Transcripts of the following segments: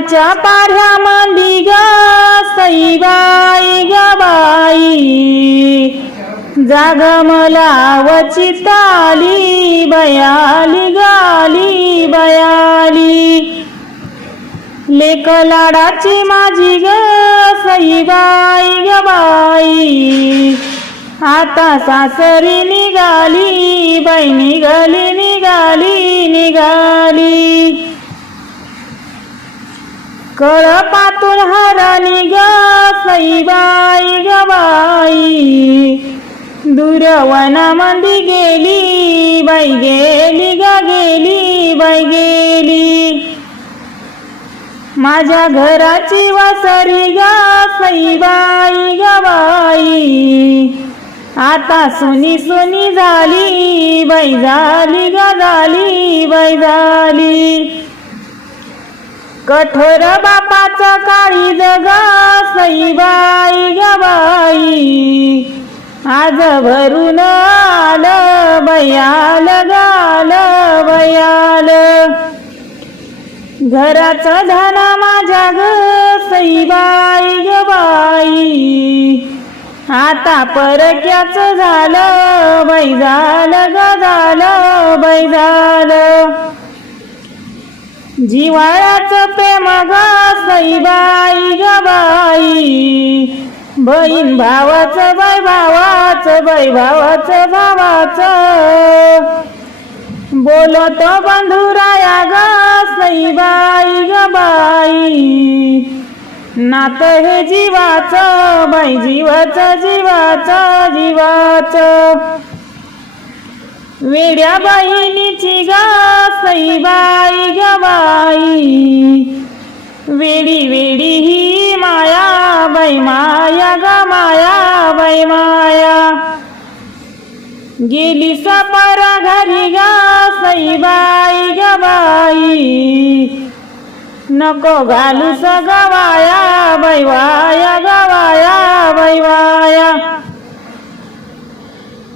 लग्नाच्या पाऱ्या मांडी ग सईबाई ग बाई. जाग मला वचिताली बयाली गाली बयाली. लेक लाडाची माझी ग सईबाई ग बाई. आता सासरी निघाली बाई निघाली निघाली निघाली. कळपातून हराली ग सईबाई गबाई बाई. गेली बाई गेली ग गेली बाई गेली. माझ्या घराची वासरी ग सईबाई गबाई आता सुनी सुनी झाली बाई झाली ग झाली बाई झाली. कठोर बापाचं काळी जग सईबाई गबाई आज भरून आलं बयाल गाल बयाल. घराचं धन माझ्या ग सईबाई गबाई आता परक्याच झालं बैजाल झालं ग झालं बैजाल. झालं जिवाळ्याच प्रेम गाईबाई गबाई बहीण भावाचं बाई भावाचं बाई भावाचं भावाचं. बोलत बंधुराया ग सईबाई ग बाई. नात हे जीवाचं बाई जीवाचं जीवाचं जीवाचं. वेड्या बहिणीची ग सईबाई गवाई. वेडी वेडी ही माया बाई माया ग माया बाई माया. गेली सपर घरी ग सईबाई गवाई. नको घालू गवाया बाई वाया गवाया बाई वाया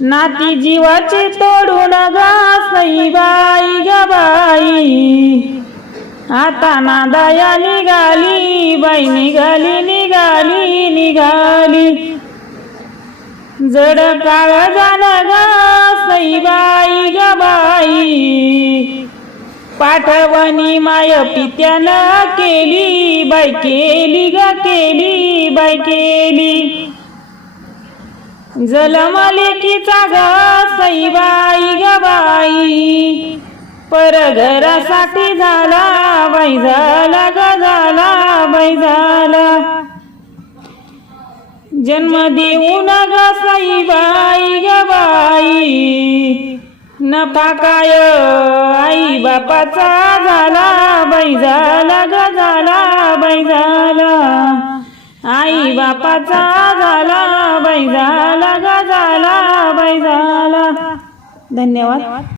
नाती जीवाचे तोडून गाई सईबाई ग बाई. आता नादाया निघाली बाई निघाली निघाली निघाली. जड काळ जाण ग सईबाई ग बाई. पाठवणी माय पित्यानं केली बाई केली ग केली बाई केली. जलमालिकीचा ग सईबाई गबाई परघरासाठी पर घरासाठी झाला बाई झाला ग झाला बाई झाला. जन्म देऊन ग सईबाई गबाई नफा काय आई बापाचा झाला बाई झाला ग झाला बाई झाला. आई बापाचा झाला बाई झाला ग झाला बाई झाला. धन्यवाद.